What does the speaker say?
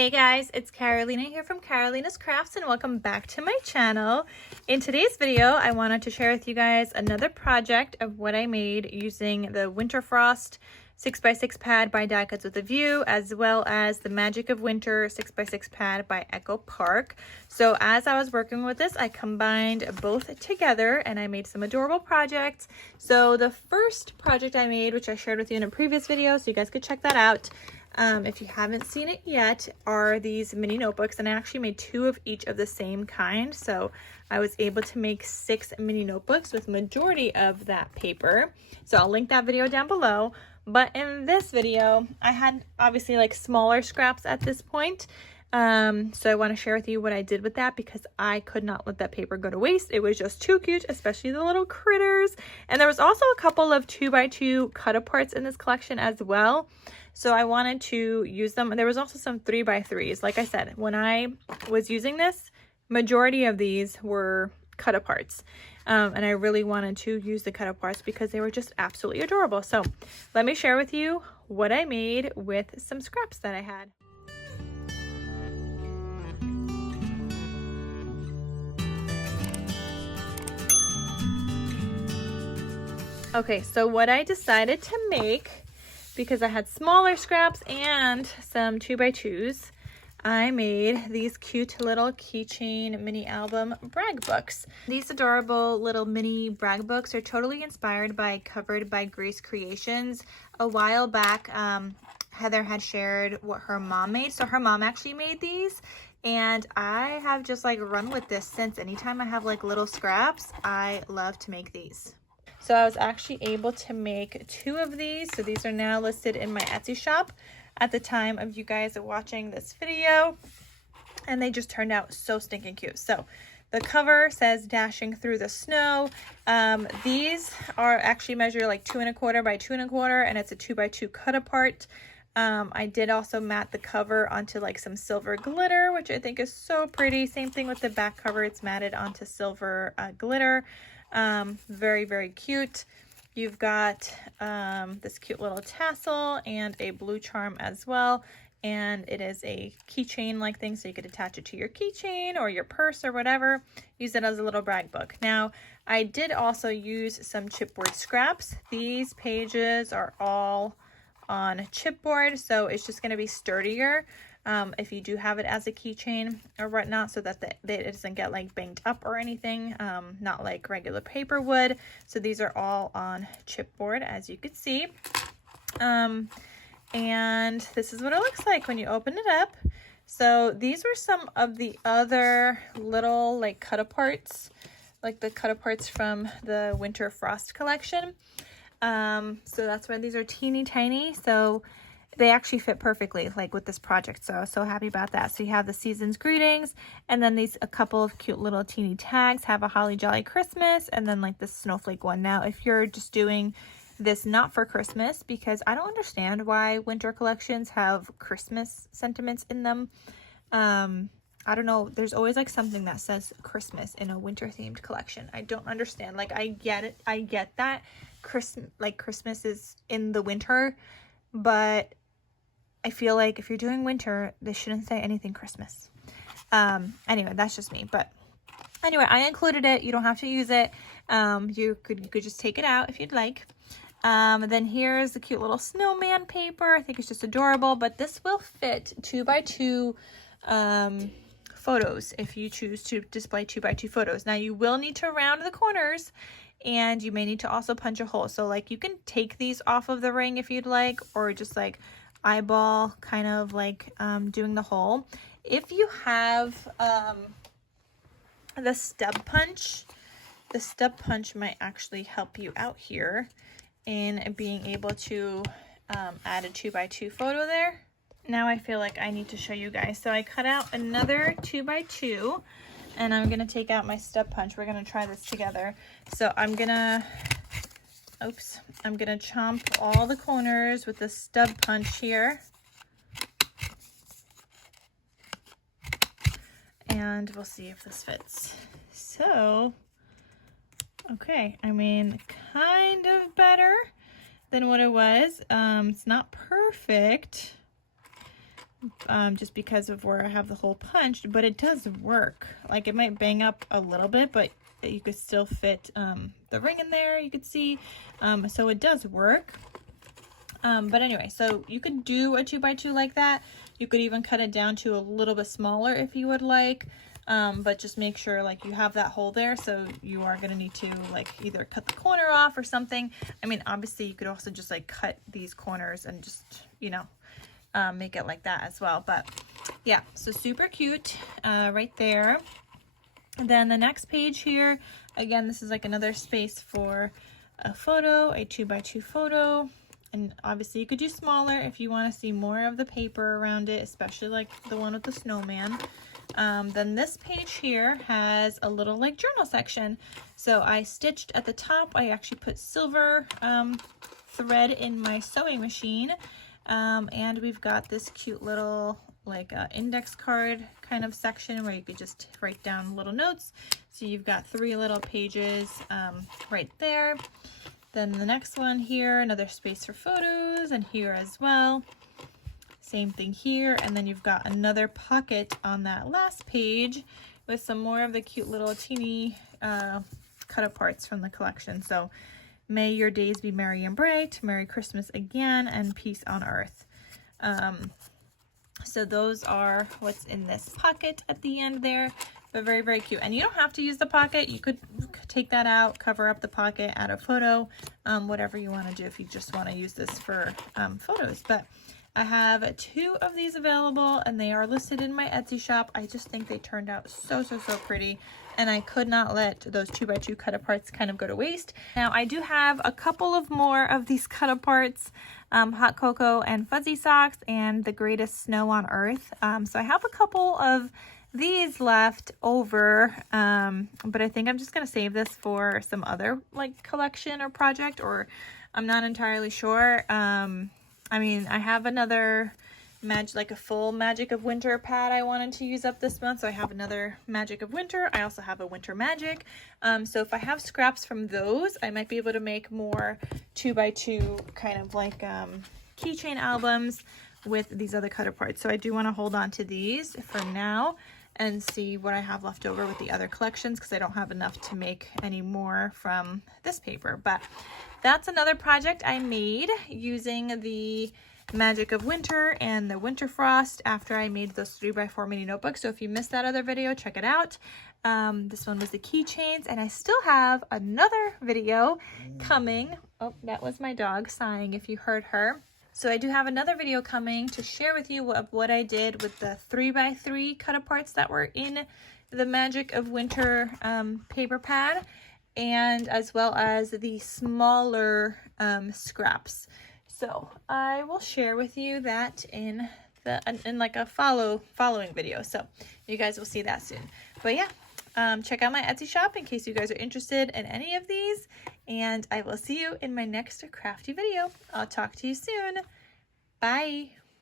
Hey guys, it's Carolina here from KarolinasKrafts and welcome back to my channel. In today's video, I wanted to share with you guys another project of what I made using the Winter Frost 6x6 pad by Die Cuts with a View, as well as the Magic of Winter 6x6 pad by Echo Park. So as I was working with this, I combined both together and I made some adorable projects. So the first project I made, which I shared with you in a previous video, so you guys could check that out, if you haven't seen it yet, are these mini notebooks, and I actually made 2 of each of the same kind. So I was able to make 6 mini notebooks with majority of that paper. So I'll link that video down below. But in this video, I had obviously like smaller scraps at this point. So I want to share with you what I did with that because I could not let that paper go to waste. It was just too cute, especially the little critters. And there was also a couple of 2x2 cut aparts in this collection as well. So I wanted to use them. And there was also some 3x3s. Like I said, when I was using this, majority of these were cut aparts. And I really wanted to use the cut aparts because they were just absolutely adorable. So let me share with you what I made with some scraps that I had. Okay, so what I decided to make, because I had smaller scraps and some 2x2s, I made these cute little keychain mini album brag books. These adorable little mini brag books are totally inspired by Covered by Grace Creations. A while back, Heather had shared what her mom made. So her mom actually made these, and I have just like run with this since. Anytime I have like little scraps, I love to make these. So I was actually able to make 2 of these. So these are now listed in my Etsy shop at the time of you guys watching this video. And they just turned out so stinking cute. So the cover says Dashing Through the Snow. These are actually measure like 2 1/4 by 2 1/4, and it's a 2x2 cut apart. I did also mat the cover onto like some silver glitter, which I think is so pretty. Same thing with the back cover. It's matted onto silver glitter. Very, very cute. You've got this cute little tassel and a blue charm as well. And it is a keychain like thing, so you could attach it to your keychain or your purse or whatever. Use it as a little brag book. Now, I did also use some chipboard scraps. These pages are all on chipboard, so it's just going to be sturdier if you do have it as a keychain or whatnot, so that it doesn't get like banged up or anything, not like regular paper would. So these are all on chipboard, as you can see. And this is what it looks like when you open it up. So these were some of the other little like cut aparts, like the cut aparts from the Winter Frost collection. So that's why these are teeny tiny. So they actually fit perfectly like with this project. So I was so happy about that. So you have the season's greetings, and then these a couple of cute little teeny tags have a holly jolly Christmas, and then like this snowflake one. Now, if you're just doing this not for Christmas, because I don't understand why winter collections have Christmas sentiments in them. I don't know. There's always like something that says Christmas in a winter themed collection. I don't understand. Like, I get it. I get that Christmas is in the winter, but I feel like if you're doing winter, they shouldn't say anything Christmas. Anyway, that's just me. But anyway, I included it. You don't have to use it. You could just take it out if you'd like. Then here's the cute little snowman paper. I think it's just adorable, but this will fit 2x2 photos if you choose to display 2x2 photos. Now you will need to round the corners, and you may need to also punch a hole. So like you can take these off of the ring if you'd like, or just like eyeball kind of like doing the hole. If you have the stub punch might actually help you out here in being able to add a 2x2 photo there. Now I feel like I need to show you guys. So I cut out another 2x2, and I'm gonna take out my stub punch. We're gonna try this together. So I'm gonna chomp all the corners with the stub punch here. And we'll see if this fits. So, okay, I mean, kind of better than what it was. It's not perfect, just because of where I have the hole punched, but it does work. Like, it might bang up a little bit, but you could still fit the ring in there, you could see. So it does work. But anyway, so you could do a 2x2 like that. You could even cut it down to a little bit smaller if you would like. But just make sure like you have that hole there, so you are going to need to like either cut the corner off or something. I mean, obviously you could also just like cut these corners and just, you know, make it like that as well. But yeah, so super cute right there. And then the next page here, again, this is like another space for a photo, a 2x2 photo. And obviously you could do smaller if you want to see more of the paper around it, especially like the one with the snowman. Then this page here has a little like journal section. So I stitched at the top, I actually put silver thread in my sewing machine. And we've got this cute little like index card kind of section where you could just write down little notes. So you've got 3 little pages right there. Then the next one here, another space for photos, and here as well. Same thing here, and then you've got another pocket on that last page with some more of the cute little teeny cut aparts from the collection. So, may your days be merry and bright, Merry Christmas again, and peace on earth. So those are what's in this pocket at the end there. But very, very cute. And you don't have to use the pocket. You could take that out, cover up the pocket, add a photo, whatever you want to do if you just want to use this for photos. But I have 2 of these available and they are listed in my Etsy shop. I just think they turned out so, so, so pretty. And I could not let those 2x2 cut aparts kind of go to waste. Now I do have a couple of more of these cut aparts, Hot Cocoa and Fuzzy Socks and The Greatest Snow on Earth. So I have a couple of these left over, but I think I'm just gonna save this for some other like collection or project, or I'm not entirely sure. I mean, I have another like a full Magic of Winter pad I wanted to use up this month, so I have another Magic of Winter. I also have a Winter Magic. So if I have scraps from those, I might be able to make more 2x2 kind of like keychain albums with these other cut aparts. So I do want to hold on to these for now and see what I have left over with the other collections, because I don't have enough to make any more from this paper. But that's another project I made using the Magic of Winter and the Winter Frost after I made those 3x4 mini notebooks. So if you missed that other video, check it out. This one was the keychains, and I still have another video coming. Oh, that was my dog sighing if you heard her. So I do have another video coming to share with you what I did with the 3x3 cut aparts that were in the Magic of Winter paper pad, and as well as the smaller scraps. So I will share with you that in like a following video. So you guys will see that soon. But yeah, check out my Etsy shop in case you guys are interested in any of these. And I will see you in my next crafty video. I'll talk to you soon. Bye.